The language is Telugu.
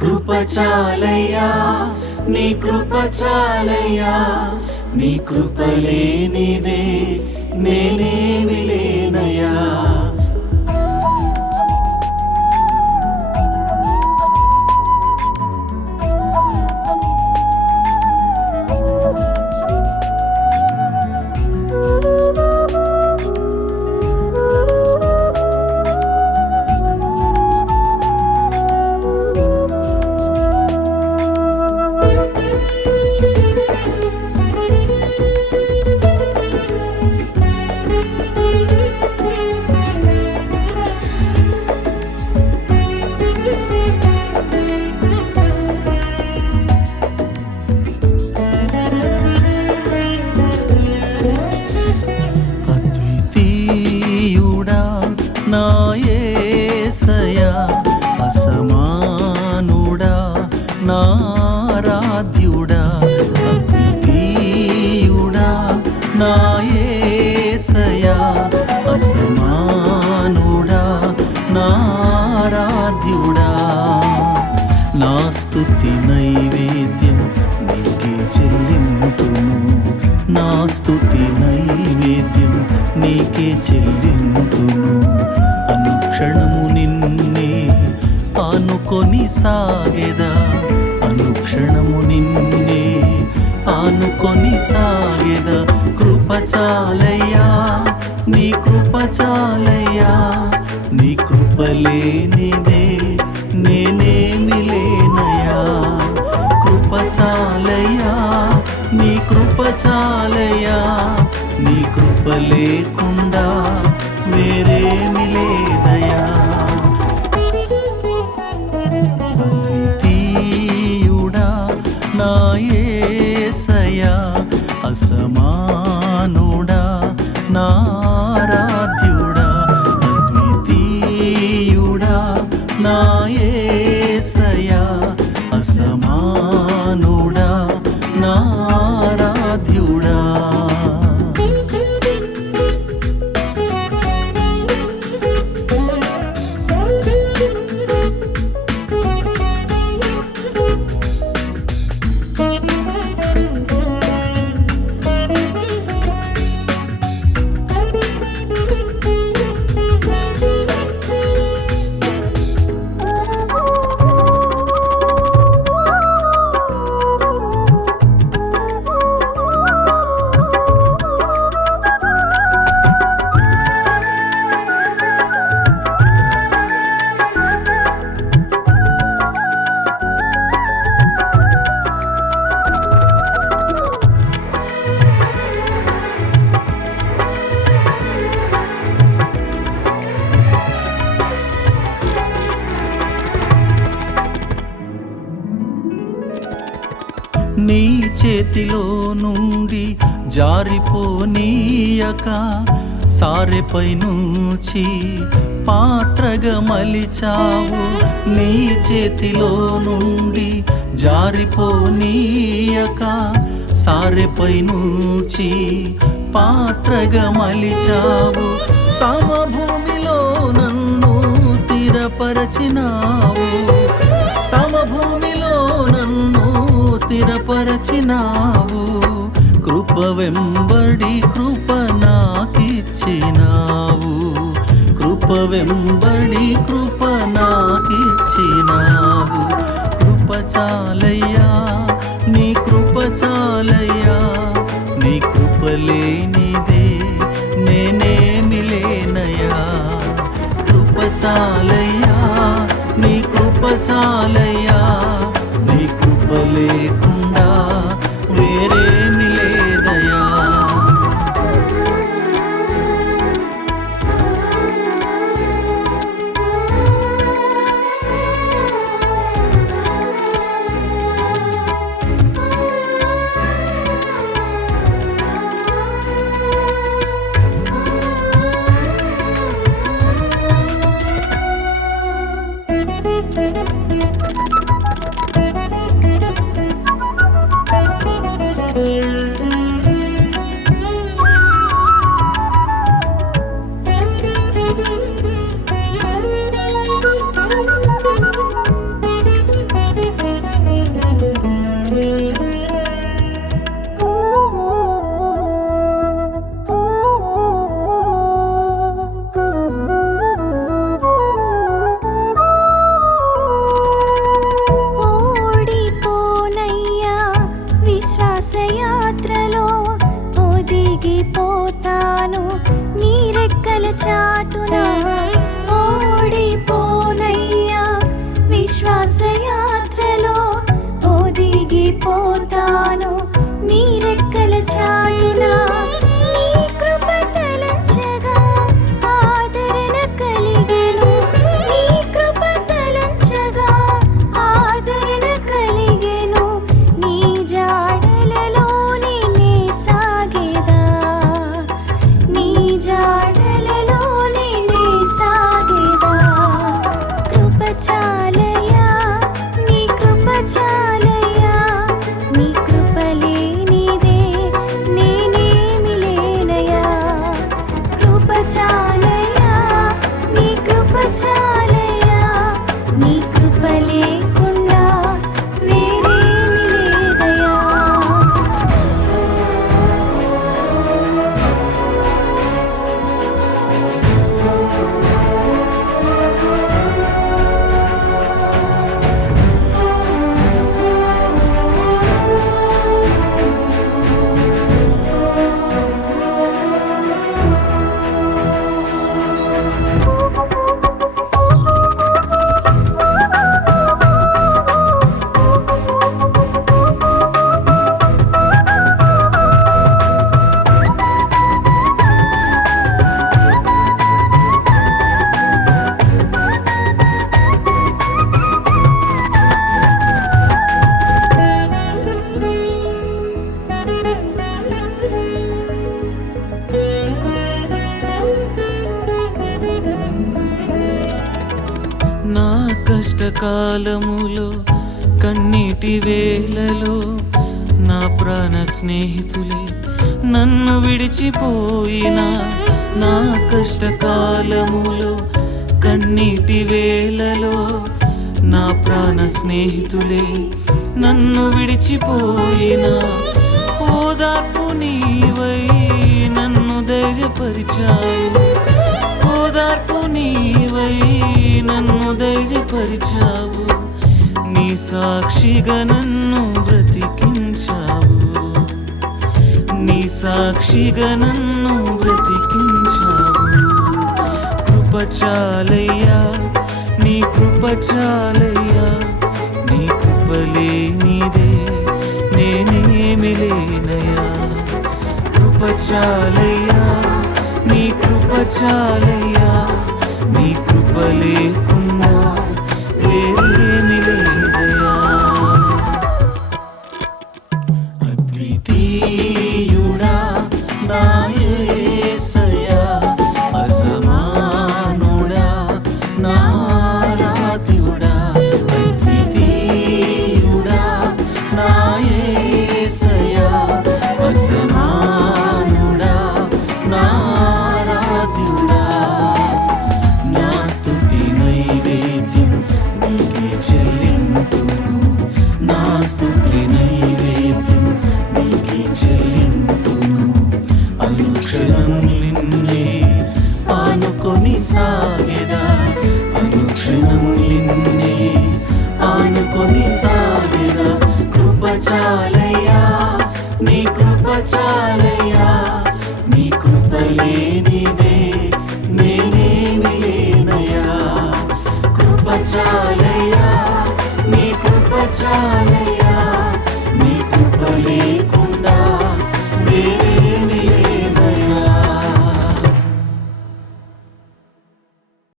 కృప చాలయ్యా, నీ కృప చాలయ్యా, నీ కృప లేనిదే నేనేమి లేనయ్యా. నా యేసయ్యా అసమానుడా, నా ఆరాధ్యుడా, అద్వితీయుడా, నా యేసయ్యా అసమానుడా, నా ఆరాధ్యుడా. నా స్తుతి నైవేద్యం నీకే చెల్లింతును, నా స్తుతి నైవేద్యం నీకే చెల్లింతును. అనుక్షణము నిన్నే ఆనుకొని సాగెదా, అనుక్షణము నిన్నే ఆనుకొని సాగెదా. కృప చాలయ్యా, నీ కృప చాలయ్యా, నీ కృప లేనిదే నేనేమి లేనయ్యా. కృప చాలయ్యా, నీ కృప చాలయ్యా, నీ కృప లేకుండా వేరేమి లేదయ్యా. అద్వితీయుడా, నా యేసయ్యా అసమానుడా, నా ఆరాధ్యుడా, అద్వితీయుడా, నా యేసయ్యా అసమానుడా, నా ఆరాధ్యుడా. నీ చేతిలో నుండి జారిపోనీయక సారెపై నుంచి పాత్రగా మలిచావు. నీ చేతిలో నుండి జారిపోనీయక సారెపై నుంచి పాత్రగా మలిచావు. సమభూమిలో నన్ను స్థిరపరచినావు, సమభూమిలో నన్ను స్థిరపరచినావు. కృప వెంబడి కృప నాకిచ్చినావు, కృప వెంబడి కృప నాకిచ్చినావు. కృప చాలయ్యా, నీ కృప చాలయ్యా, నీ కృప లేనిదే నేనేమి లేనయ్యా. కృప చాలయ్యా, నీ కృప చాలయ్యా, నీ కృప లేకుండా వేరేమి లేదయ్యా. నా కష్టకాలములో కన్నీటి వేళలో నా ప్రాణ స్నేహితులే నన్ను విడిచిపోయినా, నా కష్టకాలములో కన్నీటి వేళలో నా ప్రాణ స్నేహితులే నన్ను విడిచిపోయినా, ఓదార్పు నీవై నన్ను ధైర్యపరిచావు, ఓదార్పు నీవై నన్ను ధైర్యపరిచావు, నీ సాక్షిగా నన్ను బ్రతికించావు, నీ సాక్షిగా నన్ను బ్రతికించావు. కృప చాలయ్యా, నీ కృప చాలయ్యా, నీ కృప లేనిదే నేనేమి లేనయ్యా. కృప చాలయ్యా, నీ కృప చాలయ్యా, నీ కృప లేకున్నా వేరేమి లేదయ్యా. అద్వితీయుడా నా యేసయ్యా, అసమానుడా నా ఆరాధ్యుడా, అద్వితీయుడా నా యేసయ్యా, అసమానుడా నా ఆరాధ్యుడా. నా స్తుతి నైవేద్యం నీకే చెల్లింతును, నా స్తుతి నైవేద్యం నీకే చెల్లింతును. అనుక్షణం నిన్నే ఆనుకొని సాగెదా, అనుక్షణం నిన్నే ఆనుకొని సాగెదా. కృప చాలయ్యా, నీ కృప చాలయ్యా, నీ కృప లేనిదే నేనేమి లేనయ్యా. కృప చాలయ్యా, నీ కృప చాలయ్యా, నీ కృప లేనిదే